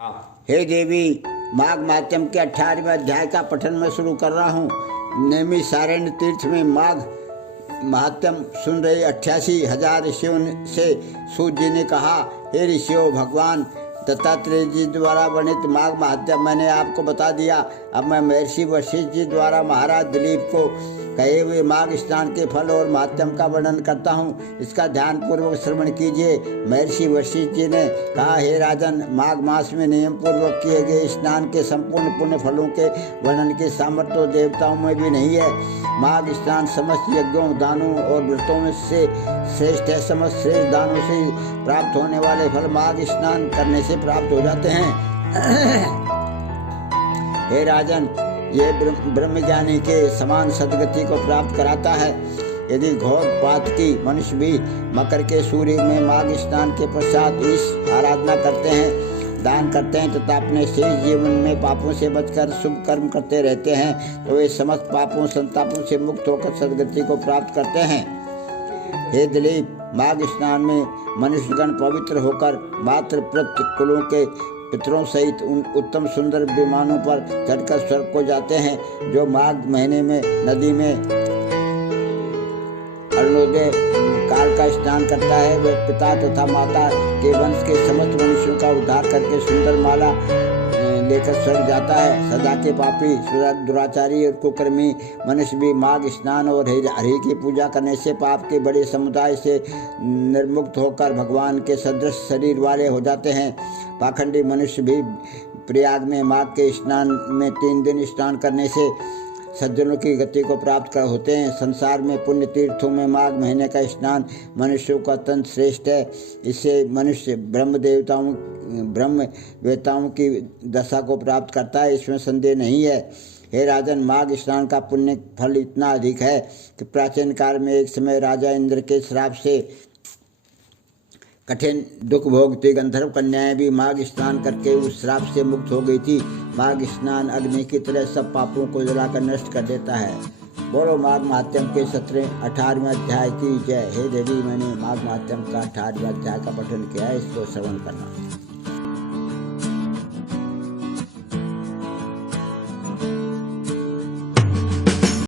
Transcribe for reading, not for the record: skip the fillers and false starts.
हे देवी, माघ माध्यम के 18वें अध्याय का पठन मैं शुरू कर रहा हूँ। नैमिषारण्य तीर्थ में माघ महात्म सुन रहे 88,000 ऋषियों से सूत जी ने कहा, हे ऋषियों, भगवान दत्तात्रेय जी द्वारा वर्णित माघ महात्म्य मैंने आपको बता दिया। अब मैं महर्षि वशिष्ठ जी द्वारा महाराज दिलीप को कहे हुए माघ स्नान के फल और महात्म्य का वर्णन करता हूँ। इसका ध्यान पूर्वक श्रवण कीजिए। महर्षि वशिष्ठ जी ने कहा, हे राजन, माघ मास में नियम पूर्वक किए गए स्नान के संपूर्ण पुण्य फलों के वर्णन के सामर्थ्य तो देवताओं में भी नहीं है। माघ स्नान समस्त यज्ञों, दानों और व्रतों में से श्रेष्ठ है। समस्त श्रेष्ठ दानों से प्राप्त होने वाले फल माघ स्नान करने से प्राप्त हो जाते हैं। हे राजन, ये ब्रह्मज्ञानी के समान सदगति को प्राप्त कराता है। यदि घोर पातकी मनुष्य भी मकर के सूर्य में माघ स्नान के पश्चात इस आराधना करते हैं, दान करते हैं तथा अपने शेष जीवन में पापों से बचकर शुभ कर्म करते रहते हैं, तो वे समस्त पापों संतापों से मुक्त होकर सदगति को प्राप्त करते हैं। हे दिलीप, माघ स्नान में मनुष्यगण पवित्र होकर मात्र कुलों के पितरों सहित उन उत्तम सुंदर विमानों पर चढ़कर स्वर्ग को जाते हैं। जो माघ महीने में नदी में अरुणोदय काल का स्नान करता है, वह पिता तथा माता के वंश के समस्त मनुष्यों का उद्धार करके सुंदर माला लेकर स्वर्ग जाता है। सदा के पापी, दुराचारी और कुकर्मी मनुष्य भी माघ स्नान और हरि की पूजा करने से पाप के बड़े समुदाय से निर्मुक्त होकर भगवान के सदृश शरीर वाले हो जाते हैं। पाखंडी मनुष्य भी प्रयाग में माघ के स्नान में 3 दिन स्नान करने से सज्जनों की गति को प्राप्त कर होते हैं। संसार में पुण्य तीर्थों में माघ महीने का स्नान मनुष्यों का अत्यंत श्रेष्ठ है। इससे मनुष्य ब्रह्म वेताओं की दशा को प्राप्त करता है, इसमें संदेह नहीं है। हे राजन, माघ स्नान का पुण्य फल इतना अधिक है कि प्राचीन काल में एक समय राजा इंद्र के श्राप से कठिन दुख भोगती गंधर्व कन्याएं भी माघ स्नान करके उस श्राप से मुक्त हो गई थी। माघ स्नान अग्नि की तरह सब पापों को जलाकर नष्ट कर देता है। बोलो माघ महात्म्य के 18वें अध्याय की जय। हे देवी, मैंने माघ महात्म्य का 18वें अध्याय का पठन किया है, इसको श्रवण करना।